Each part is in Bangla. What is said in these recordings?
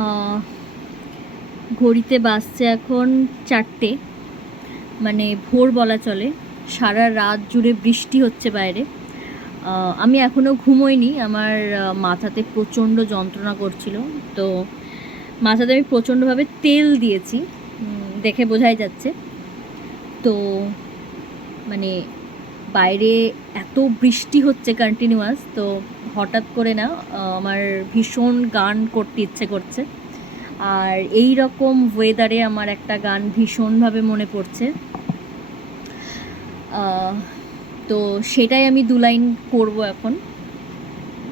আহ, ঘড়িতে বাজছে এখন 4টে, মানে ভোর বলা চলে। সারা রাত জুড়ে বৃষ্টি হচ্ছে বাইরে। আমি এখনও ঘুমোইনি, আমার মাথাতে প্রচণ্ড যন্ত্রণা করছিল। তো মাথাতে আমি প্রচণ্ডভাবে তেল দিয়েছি, দেখে বোঝাই যাচ্ছে। তো মানে বাইরে এত বৃষ্টি হচ্ছে কন্টিনিউয়াস, তো হঠাৎ করে না আমার ভীষণ গান করতে ইচ্ছে করছে। আর এই রকম ওয়েদারে আমার একটা গান ভীষণভাবে মনে পড়ছে। তো সেটাই আমি 2 লাইন করবো এখন।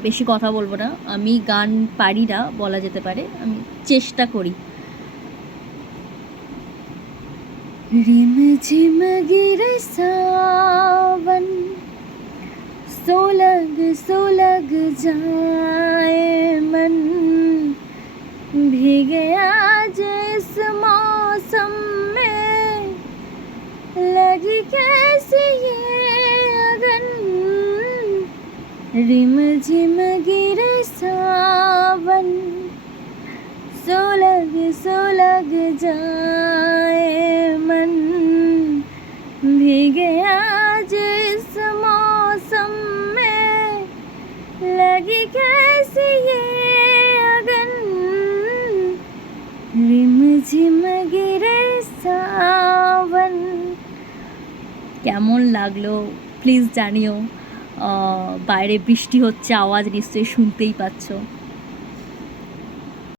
বেশি কথা বলবো না, আমি গান পারি না বলা যেতে পারে, আমি চেষ্টা করি। रिम झिम गिरे सावन, सोलग जाए मन, भीगे आज इस मौसम में, लगी कैसी ये अगन। रिम झिम गिरे सावन, सोलग जाए मन, भीगे आज इस मौसम में, लगी कैसी ये अगन। रिम झिम गिरे सावन। কেমন লাগলো প্লিজ জানিও। বাইরে বৃষ্টি হচ্ছে, আওয়াজ নিশ্চয়ই শুনতেই পাচ্ছ।